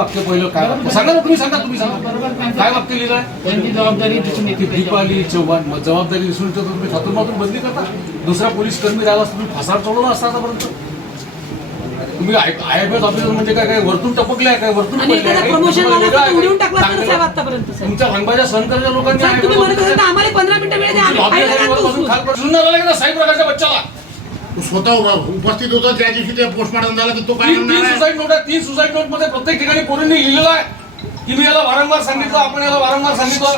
वाक्य पहिलं काय वाक्य? सांगा ना तुम्ही सांगा तुम्ही सांगा. काय वाक्य लिहिलंय? त्यांची जबाबदारी दिसून येते की दीपाली चव्हाण. मग जबाबदारी दिसून येते तर तुम्ही थातूरमातून बदली करता. दुसरा पोलीस कर्मी राहिला असता तुम्ही फसार चढवला असता आतापर्यंत. तुम्ही आय एफ एस ऑफिसर म्हणजे काय काय वरतून टपकले आहे काय वरतून आणि पडले आहे? एखादा काही प्रमोशन तुम्हाला वाला वेगळं आहे? उडवून टाकला तर चांगलं- साहेब आतापर्यंत साहेब. तुमच्या भांगबाजा सहन करणाऱ्या लोकांनी तुम्ही म्हणत होता ना, आम्हाला पंधरा मिनिटं वेळ द्या आम्ही लॉबी फायनल आणतो बसून उचलून. खालपर्यंत. सुंदर आला की ना साई प्रकारच्या बच्चाला. तो स्वतः उपस्थित होता त्या दिवशी ते पोस्टमॉर्टम झालं तर तो काय तीन तीन म्हणणार आहे? सुसाईड नोट आहे तीन सुसाईड नोटमध्ये प्रत्येक ठिकाणी पोरींनी लिहिलेलं आहे. की मी याला वारंवार सांगितलं आपण याला वारंवार सांगितलं?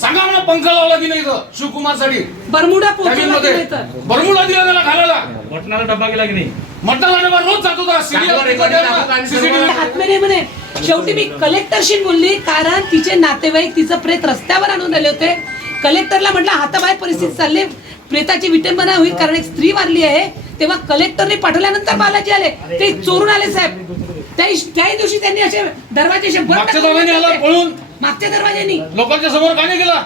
सांगा मला पंखा लावला की नाही इथं शिवकुमारसाठी बरमुडा पोहोचला मध्ये की नाही तर. बरमुडा दिला त्याला घालायला. मटणाला डब्बा गेला की नाही? मतदानाला रोज जात होता आणि सीसीटीव्ही म्हणे शेवटी मी कलेक्टरशी बोलली कारण तिचे नातेवाईक तिचं प्रेत रस्त्यावर आणून आले होते. कलेक्टरला म्हटलं हाताबाहेर परिस्थिती चालली. प्रेताची विटंबना होईल कारण एक स्त्री वारली आहे. तेव्हा कलेक्टरने पाठवल्यानंतर बालाजी आले. ते चोरून आले साहेब. त्या त्याही दिवशी त्यांनी असे दरवाजे असे बंद मागच्या दरवाजाने आला. पळून. मागच्या दरवाजानी. लोकांच्या समोर का नाही गेला?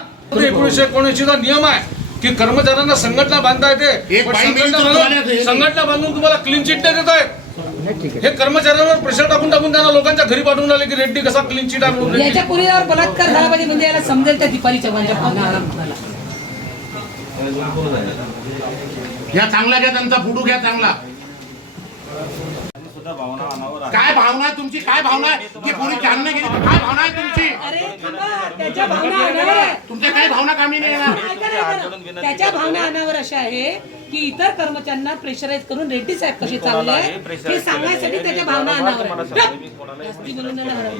एकोणीसशे एकोणऐंशी चा नियम आहे की कर्मचाऱ्यांना संघटना बांधता येते. एक पण बाई संघटना बांधून- तुम्हाला हे- संघटना बांधून तुम्हाला क्लीन चिट देत आहेत. हे कर्मचाऱ्यांवर प्रेशर टाकून टाकून त्यांना लोकांच्या घरी पाठवून आले की रेड्डी कसा क्लीन चिट आहे म्हणून. याच्या पुरीवर बलात्कार झाला पाहिजे म्हणजे याला समजेल त्या दीपाली चव्हाणच्या आराम घ्या चांगला घ्या त्यांचा फोटो घ्या चांगला. काय भावना आहे तुमची? काय भावना आहे? की पुरी जाणणं गेली. काय भावना आहे तुमची? अरे थांबा, त्याच्या भावना अनावर. आहे. तुमच्या काही भावना कामी नाही येणार. ऐका ना, ऐका. ना. त्याच्या भावना अनावर अशा आहे की इतर कर्मचाऱ्यांना प्रेशराईज करून रेड्डी साहेब कसे चालले? हे सांगण्यासाठी त्याच्या भावना अनावर आहे. गप. जास्ती बोलून नाही राहणार.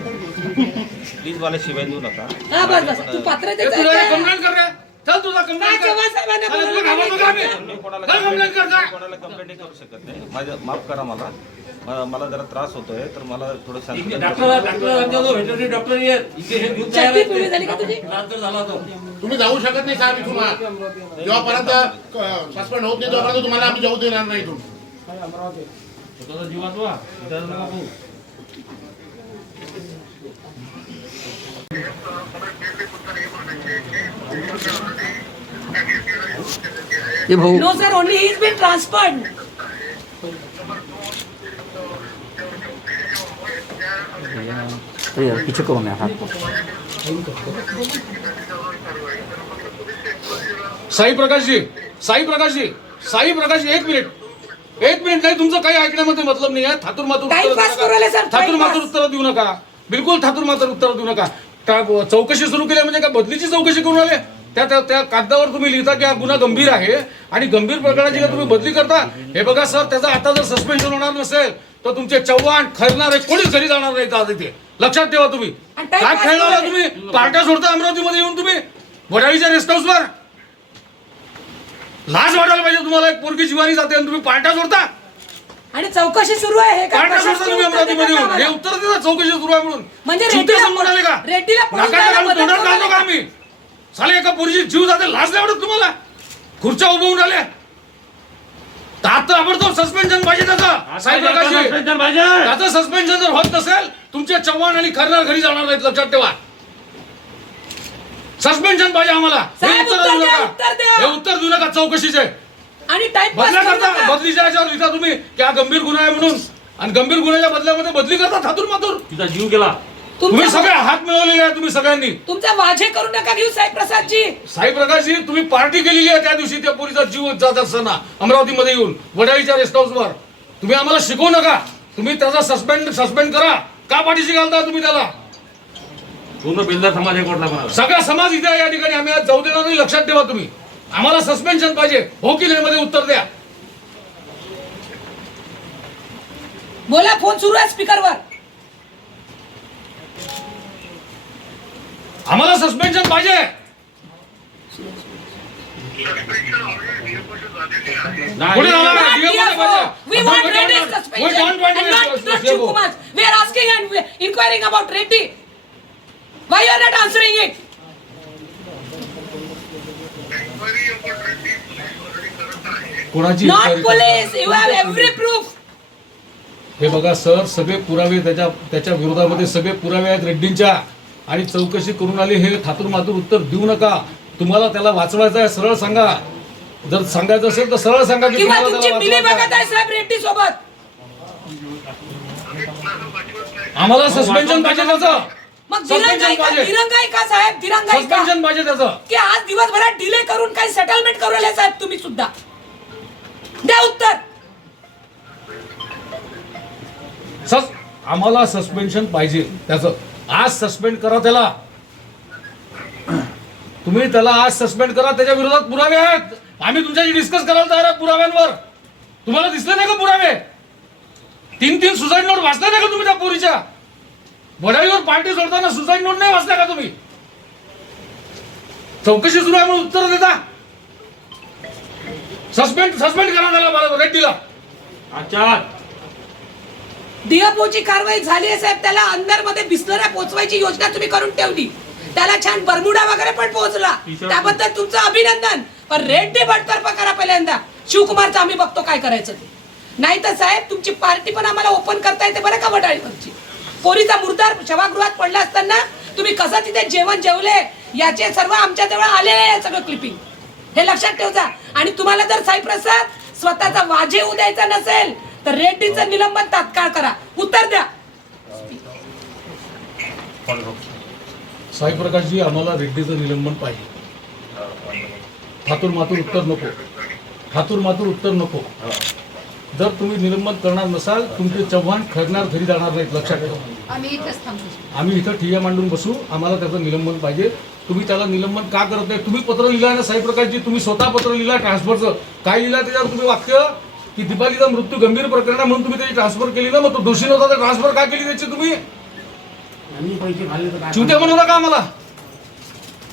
प्लीज मला शिवाय देऊ नका. हा बस बस. तू पात्र हे त्याचं? कंप्लेंट कर चल तुझा कर. चव्हाण साहेबांना चल, तुला बोलवलं घाबरतो का आम्ही? मी कोणाला चल कंप्लेंट कर जा. कोणाला कंप्लेंट करू शकत नाही. माझं माफ करा मला. मला- मला जरा त्रास होतोय तर मला थोडं शांत छाती पिवळी झाली का तुझी? तुम्ही जाऊ शकत नाही साहेब इथून आ. जेव्हापर्यंत सस्पेंड होत नाही तोपर्यंत तुम्हाला आम्ही जाऊ देणार नाही इथून. No sir only he is been transferred पीछे करो मैं हाथ साई प्रकाशजी साई प्रकाशजी साई प्रकाश एक मिनिट. एक मिनिट नाही तुमचं काही ऐकण्यामध्ये मतलब नाही आहे. थातूर मातूर Time उत्तरं pass देऊ करू राहिले, नका. sir, थातूर time मातूर pass. उत्तर देऊ नका. बिलकुल थातूर मातूर उत्तर देऊ नका. का- चौकशी सुरू केली म्हणजे काय बदलीची चौकशी करून आले? त्या त्या त्या कागदावर तुम्ही लिहिता की हा गुन्हा गंभीर आहे आणि गंभीर प्रकरणाची तुम्ही बदली करता हे बघा सर त्याचा आता जर सस्पेन्शन होणार नसेल तर तुमचे चव्हाण खरणारे कोणीच घरी जाणार नाही आज इथे. लक्षात ठेवा तुम्ही. काय खेळणार तुम्ही? पार्ट्या सोडता अमरावतीमध्ये येऊन तुम्ही? वडाळीच्या रेस्ट हाऊसवर लाज वाटायला पाहिजे तुम्हाला एक पोरगी जीवानी जाते आणि तुम्ही पार्ट्या सोडता? आणि चौकशी सुरू आहे हे पार्ट्या सोडता तुम्ही अमरावतीमध्ये येऊन. हे? उत्तर देता चौकशी सुरू आहे म्हणून. म्हणजे रेड्डीला का? तोंडात घालतो नका. साले एका पोरीची जीव जाते? लाज नाही वाटत तुम्हाला? खुर्च्या उभं होऊन आल्या ताबडतोब सस्पेन्शन पाहिजे त्याचं. साहेब प्रकाशजी. त्याचं सस्पेन्शन जर होत नसेल तुमचे चव्हाण आणि खरणार घरी जाणार नाहीत लक्षात ठेवा. सस्पेन्शन पाहिजे आम्हाला. हे साहेब, उत्तर उत्तर देऊ द्या, नका. उत्तर द्या. हे उत्तर देऊ नका चौकशीचे. आणि टाइम बदल्या करता बदलीच्या याच्यावर लिहिता तुम्ही की हा गंभीर गुन्हा आहे म्हणून. आणि गंभीर गुन्ह्याच्या बदल्यामध्ये बदली करता थातूर मातूर तिचा जीव गेला. तुम्ही सगळे हात मिळवलेले आहे तुम्ही सगळ्यांनी. तुमचा वाझे करू नका घेऊ साहेब प्रसादजी. साई प्रकाशजी तुम्ही पार्टी केलेली आहे त्या दिवशी त्या पोरीचा जीव जात असताना अमरावतीमध्ये येऊन वडाळीच्या रेस्ट हाऊसवर तुम्ही आम्हाला शिकवू नका. तुम्ही त्याचा सस्पेंड सस्पेंड करा. का पाठीशी घालता तुम्ही त्याला? पूर्ण बिल्डर समाज एक वाटला मला सगळा समाज इथे आहे या ठिकाणी. आम्ही आज जाऊ देणार नाही लक्षात ठेवा तुम्ही. आम्हाला सस्पेन्शन पाहिजे. हो की नाही मध्ये उत्तर द्या. बोला फोन सुरू आहे स्पीकरवर आम्हाला सस्पेन्शन पाहिजे. Inquiring about Reddy why are not answering it not police you proof हे बघा सर सगळे पुरावे त्याच्या त्याच्या विरोधामध्ये सगळे पुरावे आहेत रेड्डींच्या. आणि चौकशी करून आले हे थातूर मातूर उत्तर देऊ नका. तुम्हाला त्याला वाचवायचं आहे सरळ सांगा. जर सांगायचं असेल तर सरळ सांगा की किंवा तुम्हाला तुमची त्याला मिली वाचवायचं बघत आहे. आहे साहेब रेड्डी सोबत. आम्हाला सस्पेन्शन पाहिजे त्याचं. मग सस्पेन्शन दिरंगाई का? पाहिजे. दिरंगाई का साहेब? दिरंगाई का? सस्पेन्शन पाहिजे त्याचं. की आज दिवसभरात डिले करून काही सेटलमेंट करू राहिले साहेब तुम्ही सुद्धा. द्या उत्तर. सस आम्हाला सस्पेन्शन पाहिजे त्याचं. आज सस्पेंड करा त्याला. तुम्ही त्याला आज सस्पेंड करा त्याच्या विरोधात पुरावे आहेत. आम्ही तुमच्याशी डिस्कस करायला तयार आहे पुराव्यांवर. तुम्हाला दिसले नाही का पुरावे? तीन तीन सुसाईड नोट वाचले नाही का तुम्ही त्या पोरीच्या? वडाळीवर पार्टी सोडताना सुसाईड नोट नाही वाचल्या का तुम्ही? चौकशी सुरू आहे म्हणून उत्तर देता. सस्पेंड सस्पेंड करा त्याला मला रेड्डीला. अच्छा डिओपोची कारवाई झाली आहे साहेब त्याला अंदरमध्ये बिस्लऱ्या पोचवायची योजना तुम्ही करून ठेवली. त्याला छान बरमुडा वगैरे पण पोहोचला. त्याबद्दल तुमचं अभिनंदन. पण रेड्डी बडतर्फ करा पहिल्यांदा. शिवकुमारचं आम्ही बघतो काय करायचं ते. नाही तर साहेब तुमची पार्टी पण आम्हाला ओपन करता येते बरं का वडाळीवरची? पोरीचा मुर्दार सभागृहात पडला असताना तुम्ही कसं तिथे जेवण जेवले? याचे सर्व आमच्या जवळ आलेले आहे सगळं क्लिपिंग हे लक्षात ठेवजा. आणि तुम्हाला जर साईप्रसाद स्वतःचा वाजे होऊ द्यायचा नसेल तर रेड्डीचं निलंबन तात्काळ करा. उत्तर द्या. साई प्रकाशजी आम्हाला रेड्डीचं निलंबन पाहिजे. थातूर मातूर उत्तर नको. थातूर मातूर उत्तर नको. जर तुम्ही निलंबन करणार नसाल तुमचे चव्हाण ठरणार घरी जाणार नाहीत लक्षात ठेवा. आम्ही इथेच थांबतो. आम्ही इथं ठिय्या मांडून बसू आम्हाला त्याचं निलंबन पाहिजे. तुम्ही त्याला निलंबन का करत नाही? तुम्ही पत्र लिहिलं ना साई प्रकाशजी? तुम्ही स्वतः पत्र लिहिला ट्रान्सफरचं? काय लिहिलं त्याच्यावर तुम्ही वाक्य? की दीपालीचा मृत्यू गंभीर प्रकरण आहे म्हणून तुम्ही त्याची ट्रान्सफर केली ना मग तो दोषी नव्हता तर ट्रान्सफर का केली त्याची तुम्ही? यांनी पैसे खाल्ले तर काय चिवट्या म्हणू नका आम्हाला.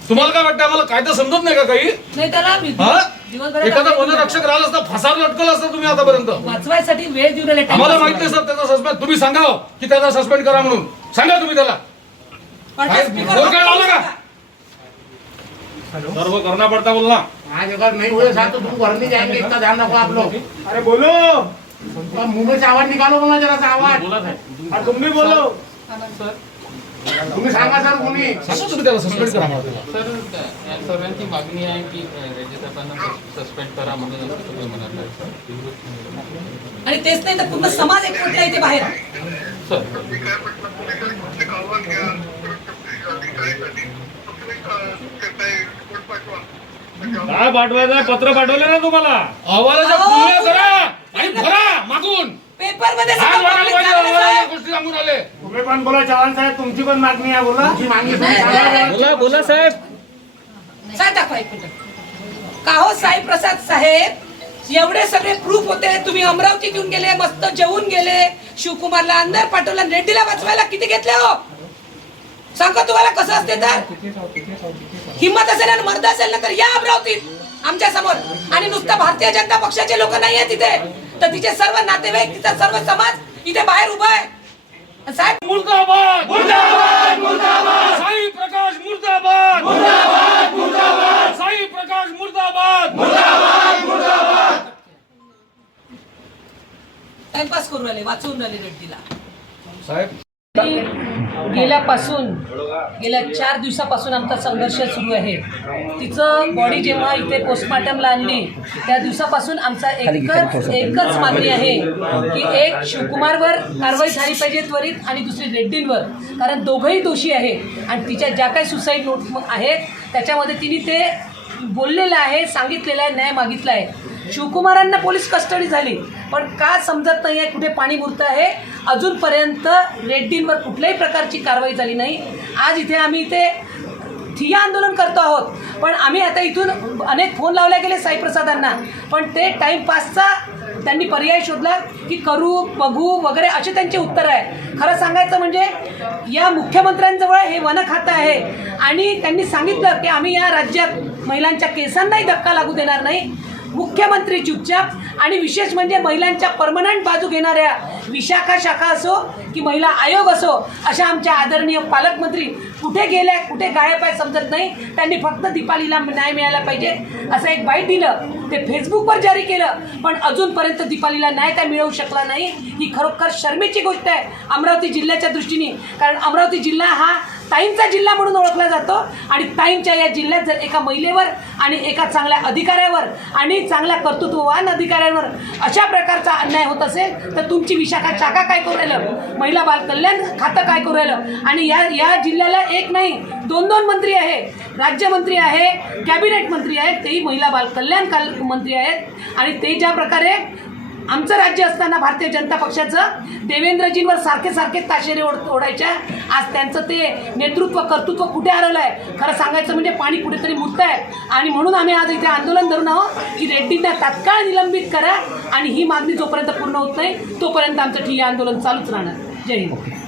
तुम्हाला काय वाटतं आम्हाला? कायदा समजत नाही का काही? नाही त्याला वि- हा? दिवसभरात एखादा आपण वनरक्षक राहिला असता फासावर लटकलं असतं तुम्ही आतापर्यंत. वाचवायसाठी वेळ राहिले आम्हाला माहीत नाही सर त्याचा सस्पेंड तुम्ही सांगा हो, की त्याचा सस्पेंड करा म्हणून. सांगा तुम्ही त्याला. काय, काय लावलं का? सर्व करना पडता बोल ना आज अगर नहीं हुए साथ तो तुम घर नहीं जाएंगे इतना ध्यान रखो आप लोग अरे बोलो मुंह में से आवाज निकालो बोला जरा सा आवाज बोला तुम भी बोलो तुम्ही सांगा सर कोणी त्याला सस्पेंड करा. सर त्या- या सर्वांची मागणी आहे की रेड्डी साहेबांना सस्पेंड करा म्हणून तुम्ही म्हणाल सर आणि तेच नाही तर पूर्ण समाज एकवटला इथे बाहेर सर काय पाठवायचं पत्र पाठवले ना तुम्हाला? अहवालाच्या अहो, तुलना करा आणि भरा मागून. पेपरमध्ये आज पाहिजे. गोष्टी सांगून आले. तुम्ही पण बोला चव्हाण साहेब तुमची पण मागणी आहे बोला. बोला बोला साहेब. का हो साई प्रसाद साहेब? एवढे सगळे प्रूफ होते. तुम्ही अमरावती घेऊन गेले मस्त जेवून गेले. शिवकुमारला अंदर पाठवलं रेड्डीला वाचवायला किती घेतले हो? सांगा तुम्हाला कसं असते तर? हिंमत असेल आणि मर्द असेल ना तर या अमरावतीत आमच्यासमोर. आणि नुसतं भारतीय जनता पक्षाचे लोक नाही आहे तिथे. तर तिचे सर्व नातेवाईक तिचा सर्व समाज इथे बाहेर उभा आहे. आणि साहेब मुर्दाबाद! मुर्दाबाद मुर्दाबाद! साई प्रकाश मुर्दाबाद! मुर्दाबाद मुर्दाबाद! साई प्रकाश मुर्दाबाद! टाइमपास करून राहिले वाचवून राहिले रेड्डीला. साहेब गेल्यापासून गेल्या चार दिवसापासून आमचा संघर्ष सुरू आहे. तिचं बॉडी जेव्हा इथे पोस्टमॉर्टमला आणली त्या दिवसापासून आमचा एकच एकच मागणी आहे की एक शिवकुमारवर कारवाई झाली पाहिजे त्वरित आणि दुसरी रेड्डींवर. कारण दोघंही दोषी आहे आणि तिच्या ज्या काही सुसाईड नोट आहेत त्याच्यामध्ये तिने ते बोललेलं आहे सांगितलेलं आहे न्याय मागितला आहे. शिवकुमारांना पोलीस कस्टडी झाली. पण का समजत नाही आहे कुठे पाणी मुरतं आहे? अजूनपर्यंत रेड्डींवर कुठल्याही प्रकारची कारवाई झाली नाही. आज इथे आम्ही इथे ठिय्या आंदोलन करतो आहोत. पण आम्ही आता इथून अनेक फोन लावले गेले साईप्रसादांना पण ते टाईमपासचा त्यांनी पर्याय शोधला की करू बघू वगैरे असे त्यांचे उत्तर आहे. खरं सांगायचं म्हणजे या मुख्यमंत्र्यांजवळ हे वन खातं आहे. आणि त्यांनी सांगितलं की आम्ही या राज्यात महिलांच्या केसांनाही धक्का लागू देणार नाही. मुख्यमंत्री चुपचाप आणि विशेष म्हणजे महिलांच्या परमनंट बाजू घेणाऱ्या विशाखा शाखा असो की महिला आयोग असो अशा आमच्या आदरणीय पालकमंत्री कुठे गेल्या कुठे गायब आहे समजत नाही. त्यांनी फक्त दीपालीला न्याय मिळायला पाहिजे. असं एक बाईट दिलं. ते फेसबुकवर जारी केलं. पण अजूनपर्यंत दीपालीला न्याय त्या मिळवू शकला नाही. ही खरोखर शर्मेची गोष्ट आहे अमरावती जिल्ह्याच्या दृष्टीने. कारण अमरावती जिल्हा हा ताईंचा जिल्हा म्हणून ओळखला जातो. आणि ताईंच्या या जिल्ह्यात जर एका महिलेवर आणि एका चांगल्या अधिकाऱ्यावर आणि चांगल्या कर्तृत्ववान अधिकाऱ्यांवर अशा प्रकारचा अन्याय होत असेल तर तुमची विशाखा शाखा काय करू राहिलं? महिला बाल कल्याण खातं काय करू राहिलं? आणि या या जिल्ह्याला एक नाही दोन दोन मंत्री आहे राज्यमंत्री आहे कॅबिनेट मंत्री आहेत तेही महिला बाल कल्याण काल मंत्री आहेत. आणि ते ज्या प्रकारे आमचं राज्य असताना भारतीय जनता पक्षाचं देवेंद्रजींवर सारखे सारखे ताशेरे ओढ ओढायच्या. आज त्यांचं ते नेतृत्व कर्तृत्व कुठे हरवलं आहे खरं सांगायचं म्हणजे पाणी कुठेतरी मुरत आहे आणि म्हणून आम्ही आज इथे आंदोलन धरून आहोत की रेड्डींना तात्काळ निलंबित करा आणि ही मागणी जोपर्यंत पूर्ण होत नाही तोपर्यंत आमचं ठीक आंदोलन चालूच राहणार. जय हिंद.